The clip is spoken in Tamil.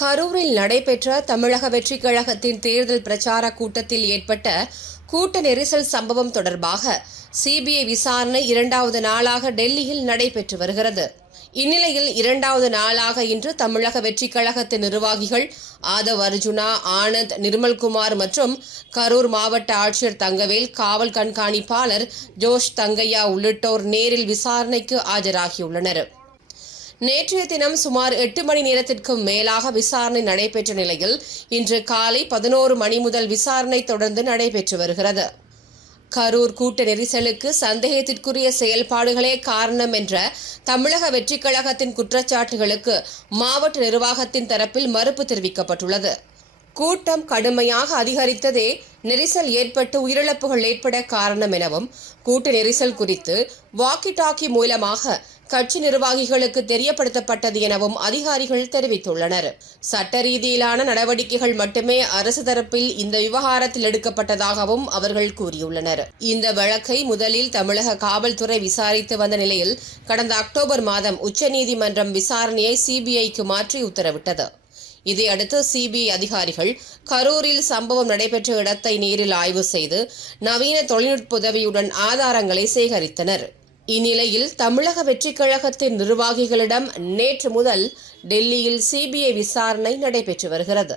கரூரில் நடைபெற்ற தமிழக வெற்றிக் கழகத்தின் தேர்தல் பிரச்சார கூட்டத்தில் ஏற்பட்ட கூட்ட நெரிசல் சம்பவம் தொடர்பாக சிபிஐ விசாரணை இரண்டாவது நாளாக டெல்லியில் நடைபெற்று வருகிறது. இந்நிலையில் இரண்டாவது நாளாக இன்று தமிழக வெற்றிக் கழகத்தின் நிர்வாகிகள் ஆதவ் அர்ஜுனா, ஆனந்த், நிர்மல்குமார் மற்றும் கரூர் மாவட்ட ஆட்சியர் தங்கவேல், காவல் கண்காணிப்பாளர் ஜோஷ் தங்கையா உள்ளிட்டோர் நேரில் விசாரணைக்கு ஆஜராகியுள்ளனர். நேற்றைய தினம் சுமார் 8 மணி நேரத்திற்கும் மேலாக விசாரணை நடைபெற்ற நிலையில் இன்று காலை 11 மணி முதல் விசாரணை தொடர்ந்து நடைபெற்று வருகிறது. கரூர் கூட்ட நெரிசலுக்கு சந்தேகத்திற்குரிய செயல்பாடுகளே காரணம் என்ற தமிழக வெற்றிக் கழகத்தின் குற்றச்சாட்டுகளுக்கு மாவட்ட நிர்வாகத்தின் தரப்பில் மறுப்பு தெரிவிக்கப்பட்டுள்ளது. கூட்டம் கடுமையாக அதிகரித்ததே நெரிசல் ஏற்பட்டு உயிரிழப்புகள் ஏற்பட காரணம் எனவும், கூட்ட நெரிசல் குறித்து வாக்கி டாக்கி மூலமாக கட்சி நிர்வாகிகளுக்கு தெரியப்படுத்தப்பட்டது எனவும் அதிகாரிகள் தெரிவித்துள்ளனர். சட்ட ரீதியிலான நடவடிக்கைகள் மட்டுமே அரசு தரப்பில் இந்த விவகாரத்தில் எடுக்கப்பட்டதாகவும் அவர்கள் கூறியுள்ளனர். இந்த வழக்கை முதலில் தமிழக காவல்துறை விசாரித்து வந்த நிலையில் கடந்த அக்டோபர் மாதம் உச்சநீதிமன்றம் விசாரணையை சிபிஐக்கு மாற்றி உத்தரவிட்டது. இதையடுத்து சிபிஐ அதிகாரிகள் கரூரில் சம்பவம் நடைபெற்ற இடத்தை நேரில் ஆய்வு செய்து நவீன தொழில்நுட்ப உதவியுடன் ஆதாரங்களை சேகரித்தனர். இந்நிலையில் தமிழக வெற்றிக் கழகத்தின் நிர்வாகிகளிடம் நேற்று முதல் டெல்லியில் சிபிஐ விசாரணை நடைபெற்று வருகிறது.